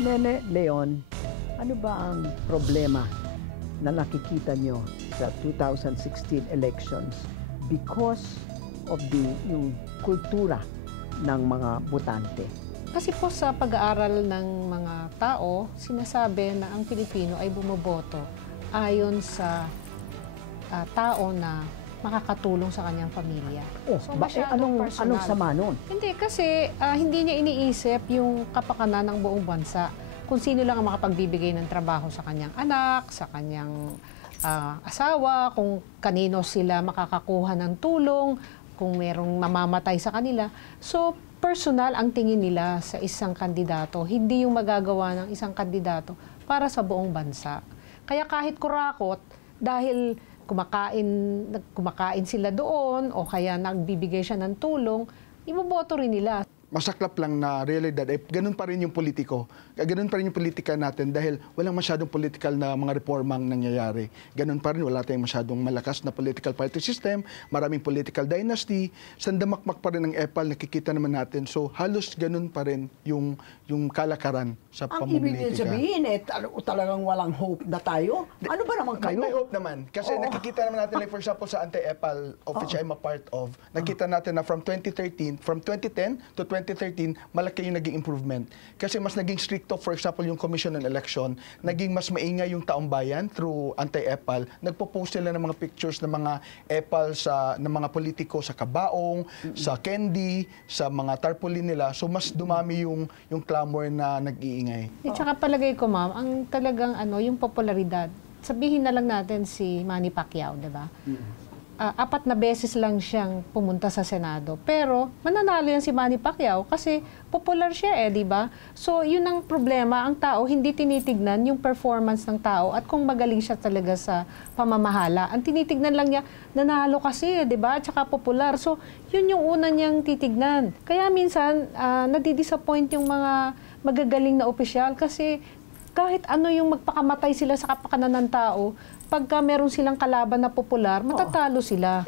Nene Leon, ano ba ang problema na nakikita nyo sa 2016 elections because of yung kultura ng mga botante? Kasi po sa pag-aaral ng mga tao, sinasabi na ang Pilipino ay bumoboto ayon sa tao na makakatulong sa kanyang pamilya. So, anong sama nun? Hindi, kasi hindi niya iniisip yung kapakanan ng buong bansa. Kung sino lang ang makapagbibigay ng trabaho sa kanyang anak, sa kanyang asawa, kung kanino sila makakakuha ng tulong, kung merong mamamatay sa kanila. So, personal ang tingin nila sa isang kandidato, hindi yung magagawa ng isang kandidato para sa buong bansa. Kaya kahit kurakot, dahil kumakain sila doon o kaya nagbibigay siya ng tulong, iboboto rin nila. Masaklap lang na realidad ay ganun pa rin yung politiko. Ganun pa rin yung politika natin dahil walang masyadong political na mga reformang nangyayari. Ganun pa rin, wala tayong masyadong malakas na political party system, maraming political dynasty, sandamakmak pa rin ang EPAL, nakikita naman natin. So halos ganun pa rin yung kalakaran sa pamumulitika. Ang ibig sabihin, talagang walang hope na tayo? Ano ba naman kayo? May hope naman. Kasi nakikita naman natin, like for example, sa anti-EPAL, of which I'm a part of, nakita natin na from 2010 to 2013, malaki yung naging improvement. Kasi mas naging stricto, for example, yung Commission on Election, naging mas maingay yung taong bayan through anti-EPAL. Nagpo-post sila ng mga pictures ng mga EPAL ng mga politiko sa Kabaong, sa Candy, sa mga tarpaulin nila. So mas dumami yung clamor na nag-iingay. At saka palagay ko, ma'am, ang talagang yung popularidad, sabihin na lang natin si Manny Pacquiao, di ba? 4 na beses lang siyang pumunta sa Senado. Pero mananalo yan si Manny Pacquiao kasi popular siya di ba? So yun ang problema, ang tao hindi tinitignan yung performance ng tao at kung magaling siya talaga sa pamamahala. Ang tinitignan lang niya, nanalo kasi, di ba? At saka popular. So yun yung una niyang titignan. Kaya minsan nadidisappoint yung mga magagaling na opisyal kasi kahit ano yung magpakamatay sila sa kapakanan ng tao, pagka meron silang kalaban na popular, matatalo sila.